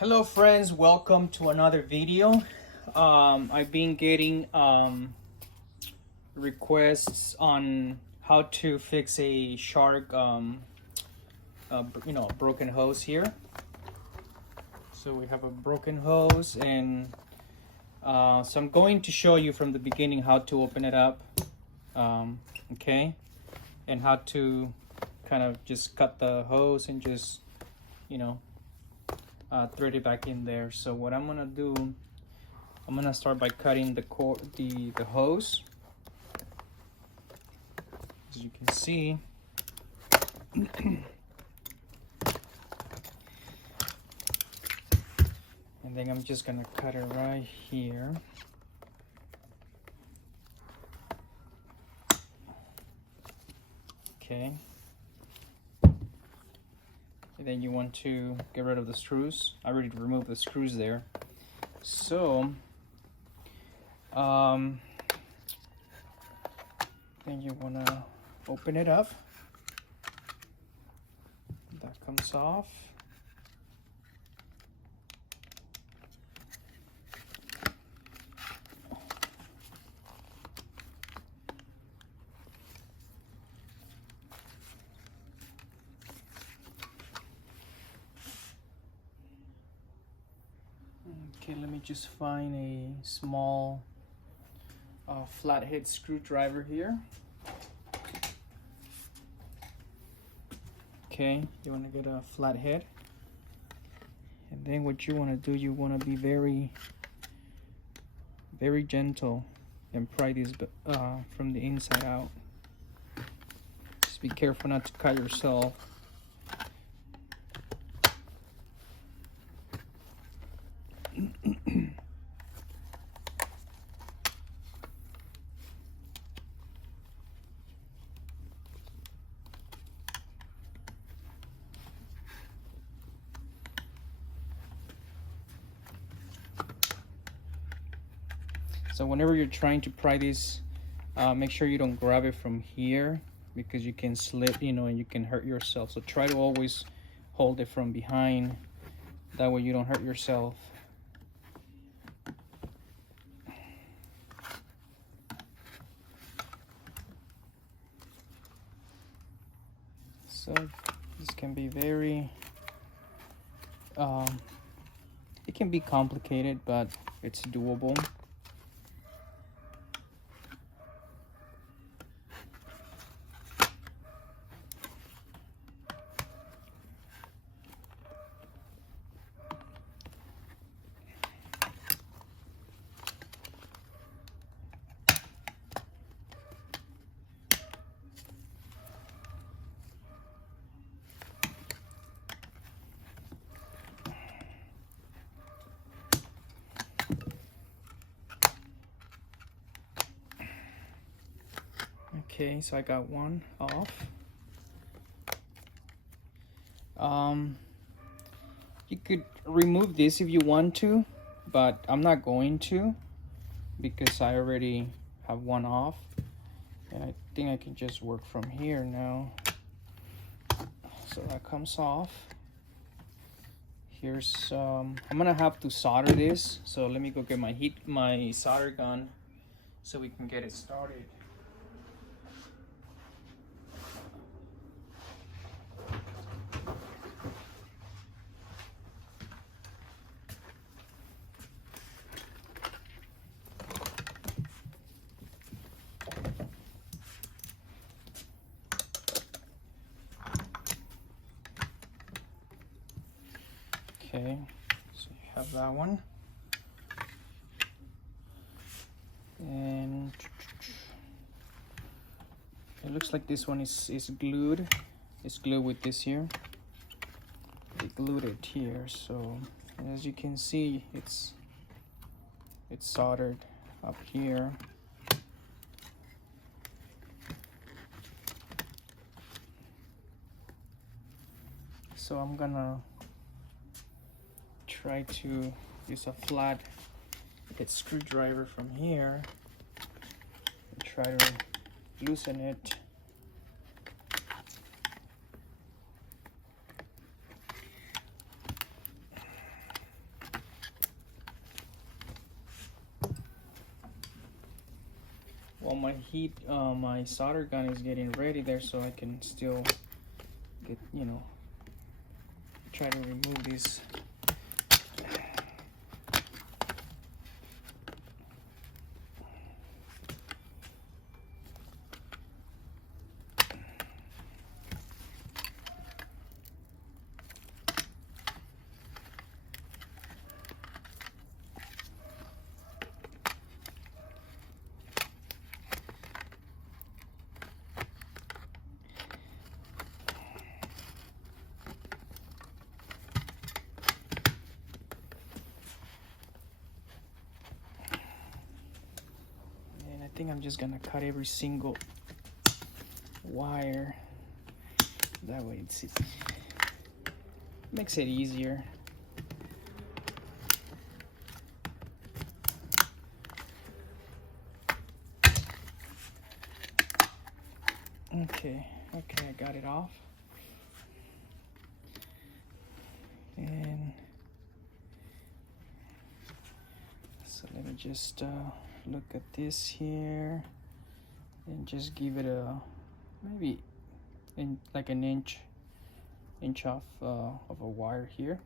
Hello friends, welcome to another video. I've been getting requests on how to fix a shark broken hose here. So we have a broken hose, and so I'm going to show you from the beginning how to open it up, okay, and how to kind of just cut the hose and just thread it back in there. So what I'm gonna do, I'm gonna start by cutting the hose. As you can see, and then I'm just gonna cut it right here. Okay. And then you want to get rid of the screws. I already removed the screws there. So then you want to open it up. That comes off. Okay, let me just find a small flathead screwdriver here. Okay, you want to get a flathead, and then what you want to do, you want to be very gentle and pry this from the inside out. Just be careful not to cut yourself. So whenever you're trying to pry this, make sure you don't grab it from here, because you can slip, and you can hurt yourself. So try to always hold it from behind. That way you don't hurt yourself. So this can be very, it can be complicated, but it's doable. Okay, so I got one off. You could remove this if you want to, but I'm not going to, because I already have one off, and I think I can just work from here now. So that comes off. Here's I'm gonna have to solder this, so let me go get my solder gun so we can get it started. Okay, so you have that one, and it looks like this one is glued. It's glued with this here. They glued it here, so as you can see, it's soldered up here. So I'm gonna try to use a flathead screwdriver from here and try to loosen it. my heat, my solder gun is getting ready there, so I can still get, you know, try to remove these. I think I'm just gonna cut every single wire. That way it makes it easier. Okay, I got it off. And so let me just look at this here and just give it a maybe like an inch off of a wire here.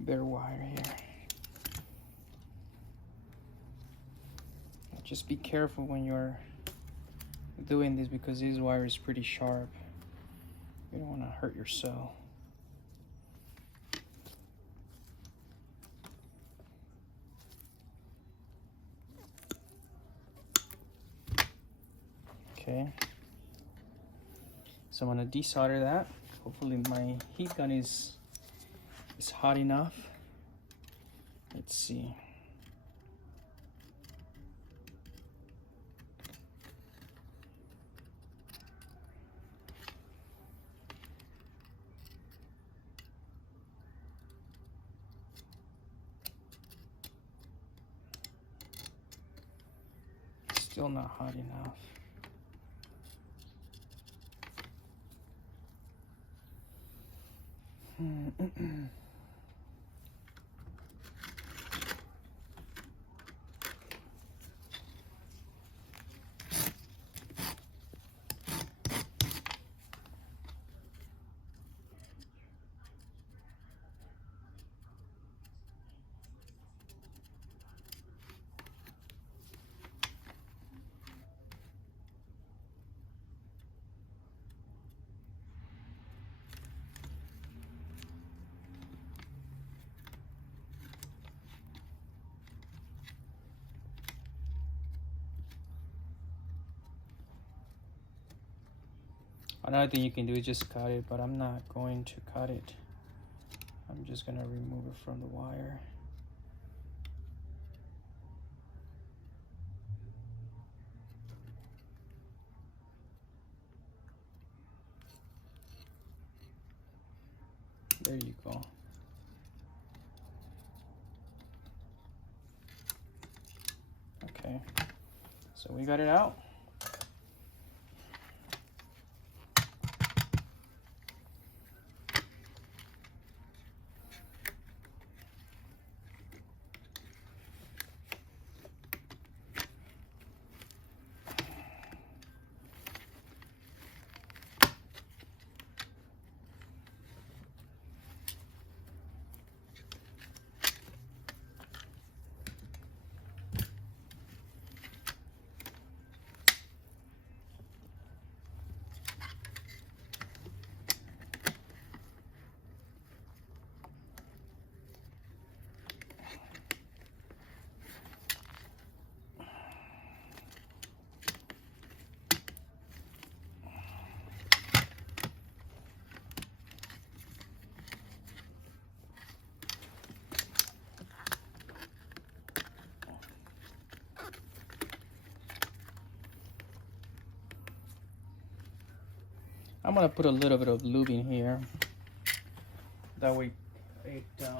Bare wire here. Just be careful when you're doing this because this wire is pretty sharp. You don't want to hurt yourself. Okay, so I'm gonna desolder that. Hopefully my heat gun is hot enough. Let's see. Still not hot enough. Another thing you can do is just cut it, but I'm not going to cut it. I'm just gonna remove it from the wire. There you go. Okay, so we got it out. I'm gonna put a little bit of lube in here. That way it that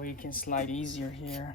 way you can slide easier here.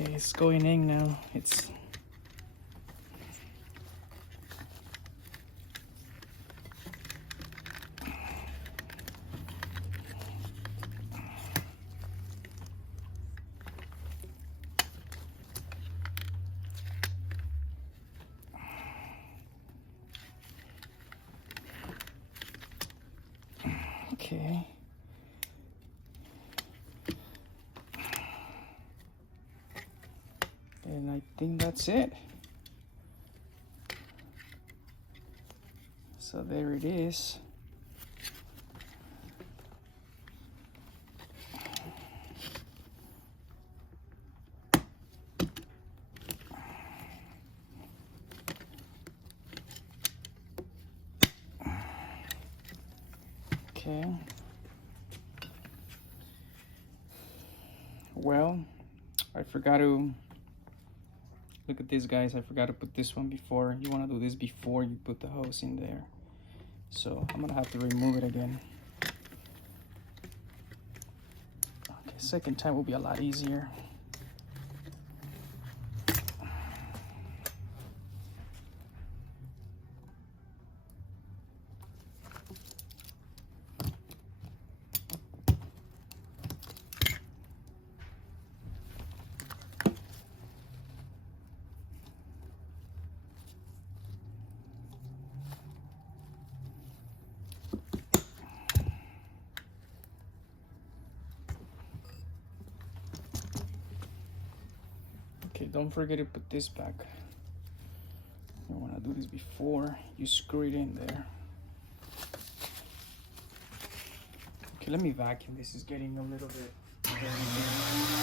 Okay, it's going in now. It's okay. And I think that's it. So there it is. Okay. Well, I forgot to look at this, guys. I forgot to put this one before. You want to do this before you put the hose in there. So I'm gonna have to remove it again. Okay, second time will be a lot easier. Okay, don't forget to put this back. You want to do this before you screw it in there. Okay, let me vacuum. This is getting a little bit dirty.